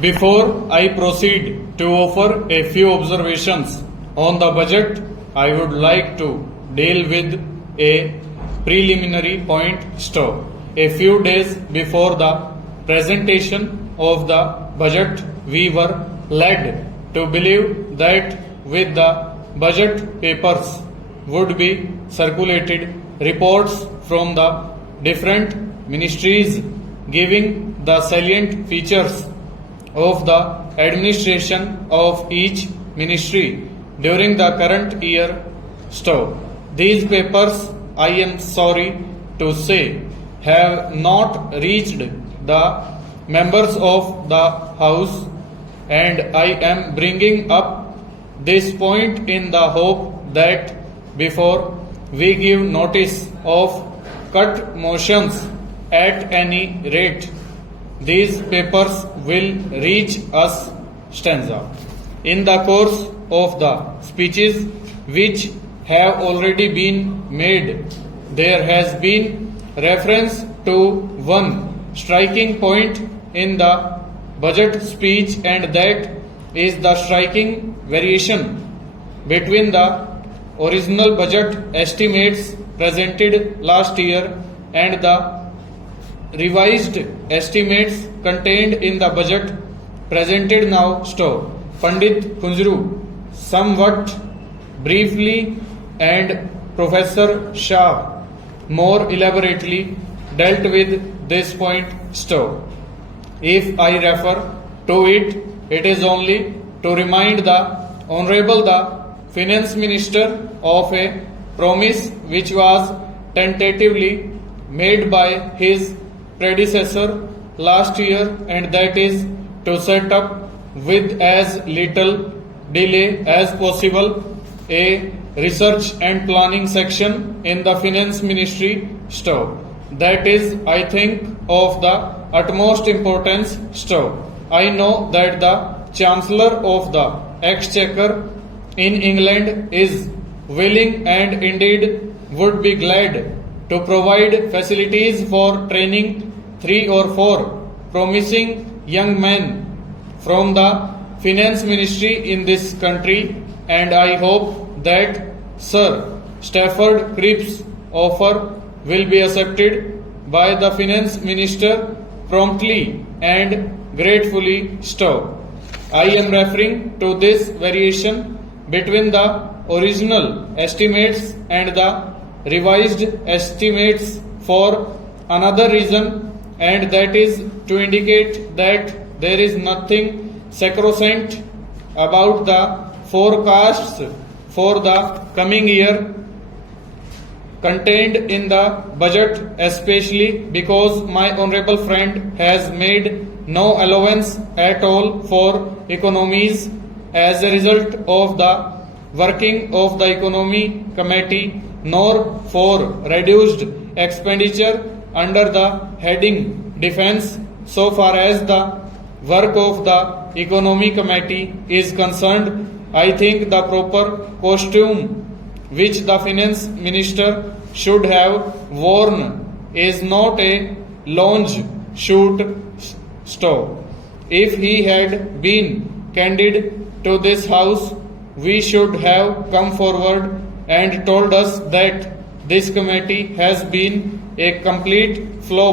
Before I proceed to offer a few observations on the budget, I would like to deal with a preliminary point stop. A few days before the presentation of the budget, we were led to believe that with the budget papers would be circulated reports from the different ministries giving the salient features of the administration of each ministry during the current year stop. These papers, I am sorry to say, have not reached the members of the House, and I am bringing up this point in the hope that before we give notice of cut motions at any rate, these papers will reach us stanza. In the course of the speeches which have already been made, there has been reference to one striking point in the budget speech, and that is the striking variation between the original budget estimates presented last year and the revised estimates contained in the budget presented now. Stop. Pandit Kunjru somewhat briefly and Professor Shah more elaborately dealt with this point. Stop. If I refer to it, it is only to remind the Honorable the Finance Minister of a promise which was tentatively made by his predecessor last year, and that is to set up with as little delay as possible a research and planning section in the finance ministry. Stop. That is, I think, of the utmost importance. Stop. I know that the Chancellor of the Exchequer in England is willing and indeed would be glad to provide facilities for training 3 or 4 promising young men from the finance ministry in this country, and I hope that Sir Stafford Cripps' offer will be accepted by the finance minister promptly and gratefully. Stop. I am referring to this variation between the original estimates and the revised estimates for another reason, and that is to indicate that there is nothing sacrosanct about the forecasts for the coming year contained in the budget, especially because my honorable friend has made no allowance at all for economies as a result of the working of the economy committee, nor for reduced expenditure under the heading defense. So far as the work of the economy committee is concerned, I think the proper costume which the finance minister should have worn is not a lounge suit. Stop. If he had been candid to this house, we should have come forward and told us that this committee has been a complete flop.